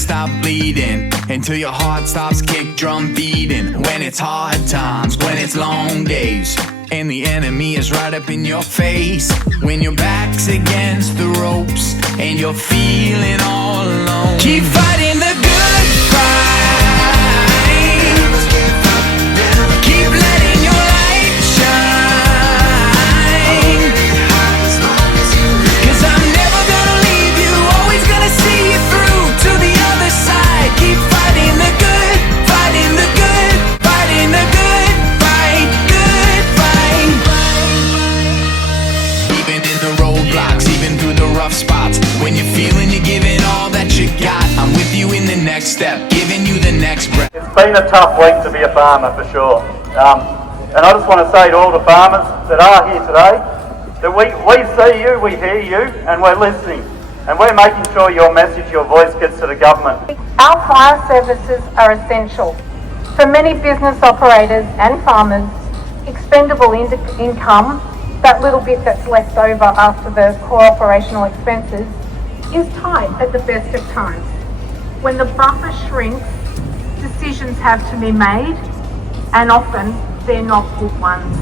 stop bleeding, until your heart stops kick drum beating. When it's hard times, when it's long days, and the enemy is right up in your face. When your back's against the ropes and you're feeling all alone, keep fighting the good fight. Keep letting your light shine. 'Cause I'm never gonna leave you, always gonna see you through to the other side. Keep fighting the good, fighting the good, fighting the good fight, good fight. Even in the roadblocks, even through the rough spots, when you're feeling you're giving all that you got, I'm with you in the next step, giving you the next breath. It's been a tough week to be a farmer for sure. And I just want to say to all the farmers that are here today, that we see you, we hear you, and we're listening. And we're making sure your message, your voice gets to the government. Our fire services are essential. For many business operators and farmers, expendable income, that little bit that's left over after the core operational expenses, is tight at the best of times. When the buffer shrinks, decisions have to be made, and often they're not good ones.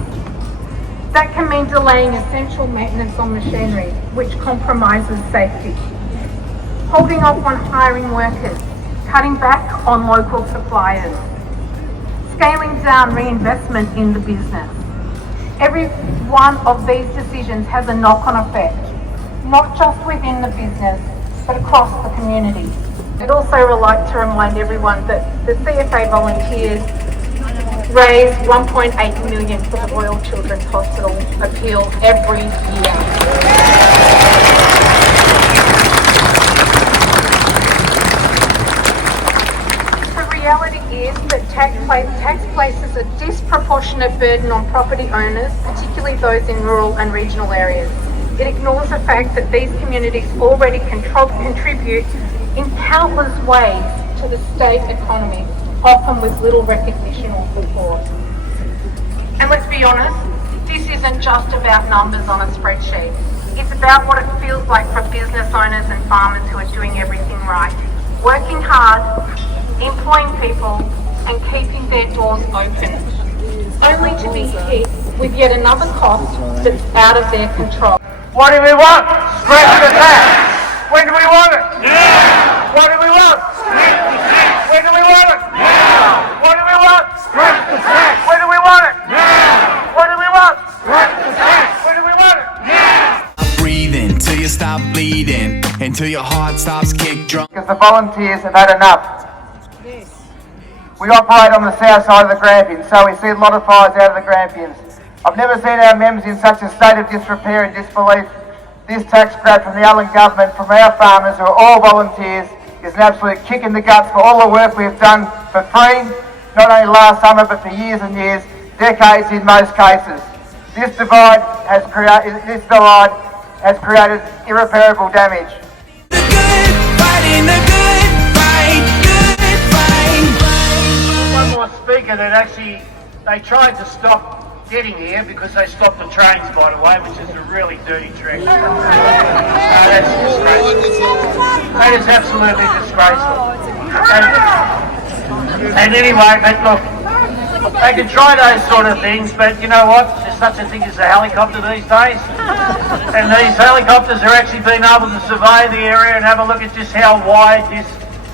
That can mean delaying essential maintenance on machinery, which compromises safety. Holding off on hiring workers, cutting back on local suppliers, scaling down reinvestment in the business. Every one of these decisions has a knock-on effect, not just within the business, but across the community. I'd also like to remind everyone that the CFA volunteers raise 1.8 million for the Royal Children's Hospital appeal every year. The reality is that tax places a disproportionate burden on property owners, particularly those in rural and regional areas. It ignores the fact that these communities already contribute in countless ways to the state economy, often with little recognition or support. And let's be honest, this isn't just about numbers on a spreadsheet. It's about what it feels like for business owners and farmers who are doing everything right, working hard, employing people, and keeping their doors open, only to be hit with yet another cost that's out of their control. What do we want? Scratch the tax. When do we want it? Now. What do we want? When do we want it? Now. What do we want? Scratch the tax. When do we want it? Now. What do we want? Scratch the tax. When do we want it? Now. Breathing till you stop bleeding, until your heart stops kick drum. Because the volunteers have had enough. We operate on the south side of the Grampians, so we see a lot of fires out of the Grampians. I've never seen our members in such a state of disrepair and disbelief. This tax grab from the Allen government, from our farmers who are all volunteers, is an absolute kick in the guts for all the work we've done for free, not only last summer but for years and years, decades in most cases. This divide has created irreparable damage. The good, fighting the good fight, good fight. One more speaker that actually, they tried to stop getting here because they stopped the trains, by the way, which is a really dirty trick. That's disgraceful. That is absolutely disgraceful. And anyway, but look, they can try those sort of things, but you know what? There's such a thing as a helicopter these days. And these helicopters are actually being able to survey the area and have a look at just how wide this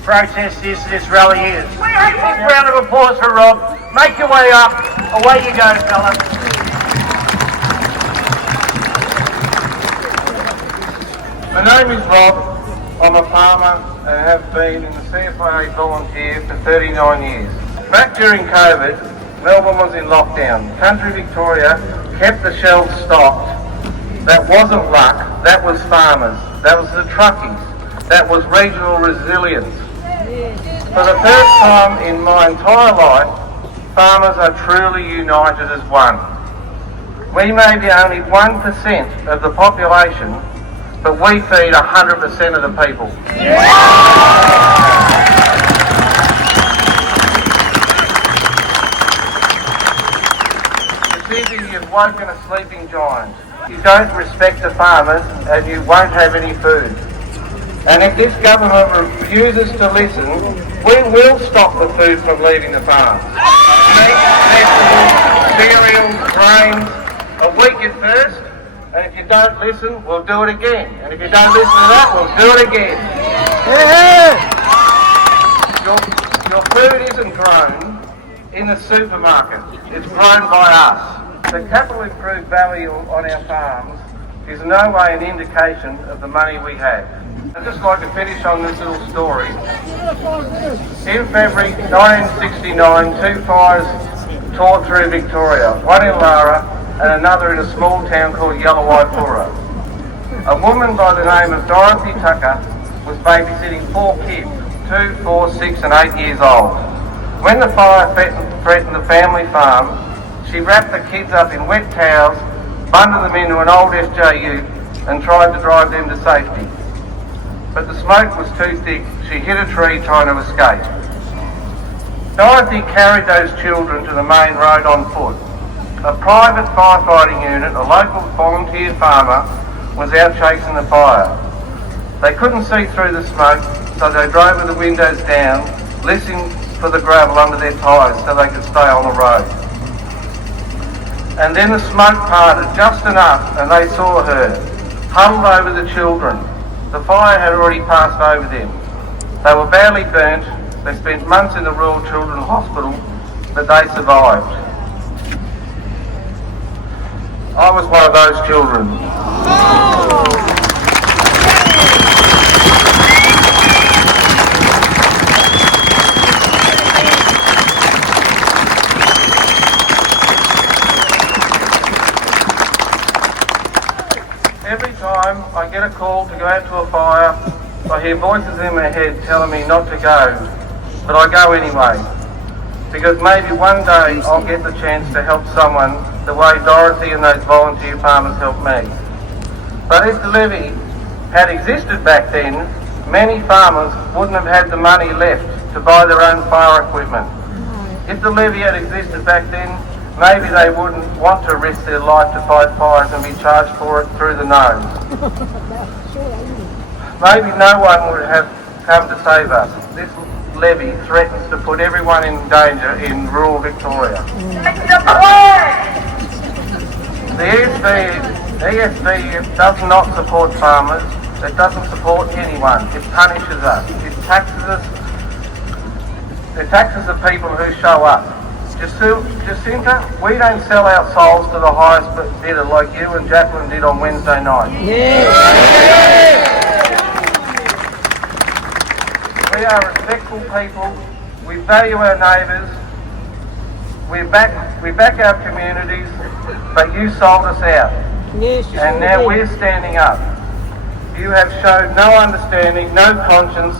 protest is, this rally is. Big round of applause for Rob. Make your way up. Away you go, fella. My name is Rob. I'm a farmer and have been in the CFA volunteer for 39 years. Back during COVID, Melbourne was in lockdown. Country Victoria kept the shelves stocked. That wasn't luck, that was farmers. That was the truckies. That was regional resilience. For the first time in my entire life, farmers are truly united as one. We may be only 1% of the population, but we feed 100% of the people. It's easy, you've woken a sleeping giant. You don't respect the farmers and you won't have any food. And if this government refuses to listen, we will stop the food from leaving the farms. Meat, vegetables, cereals, grains, a week at first, and if you don't listen, we'll do it again. And if you don't listen to that, we'll do it again. Your food isn't grown in the supermarket, it's grown by us. The capital improved value on our farms is in no way an indication of the money we have. I'd just like to finish on this little story. In February 1969, two fires tore through Victoria, one in Lara and another in a small town called Yellowwaipura. A woman by the name of Dorothy Tucker was babysitting 4 kids, 2, 4, 6 and 8 years old. When the fire threatened the family farm, she wrapped the kids up in wet towels, bundled them into an old SJU and tried to drive them to safety. But the smoke was too thick. She hit a tree trying to escape. Dorothy carried those children to the main road on foot. A private firefighting unit, a local volunteer farmer, was out chasing the fire. They couldn't see through the smoke, so they drove with the windows down, listening for the gravel under their tyres so they could stay on the road. And then the smoke parted just enough and they saw her, huddled over the children. The fire had already passed over them. They were badly burnt. They spent months in the Royal Children's Hospital, but they survived. I was one of those children. Every time I get a call to go out to a fire, I hear voices in my head telling me not to go, but I go anyway, because maybe one day I'll get the chance to help someone the way Dorothy and those volunteer farmers helped me. But if the levy had existed back then, many farmers wouldn't have had the money left to buy their own fire equipment. If the levy had existed back then, maybe they wouldn't want to risk their life to fight fires and be charged for it through the nose. Maybe no one would have come to save us. This levy threatens to put everyone in danger in rural Victoria. The ESVF does not support farmers. It doesn't support anyone. It punishes us. It taxes us. It taxes the people who show up. Jacinta, we don't sell our souls to the highest bidder like you and Jacqueline did on Wednesday night. We are respectful people. We value our neighbours. We back our communities, but you sold us out. And now we're standing up. You have shown no understanding, no conscience,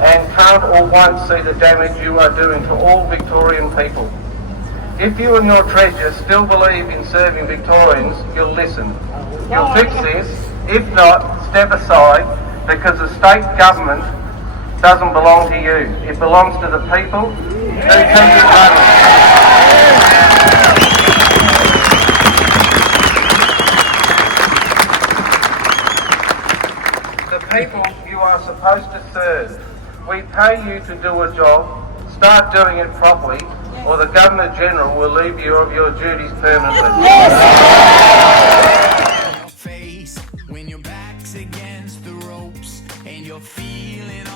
and can't or won't see the damage you are doing to all Victorian people. If you and your treasure still believe in serving Victorians, you'll listen. You'll fix this. If not, step aside, because the state government doesn't belong to you. It belongs to the people who keep you running. The people you are supposed to serve. We pay you to do a job. Start doing it properly, or the Governor-General will leave you of your duties permanently. Face when your back's against the ropes and you're feeling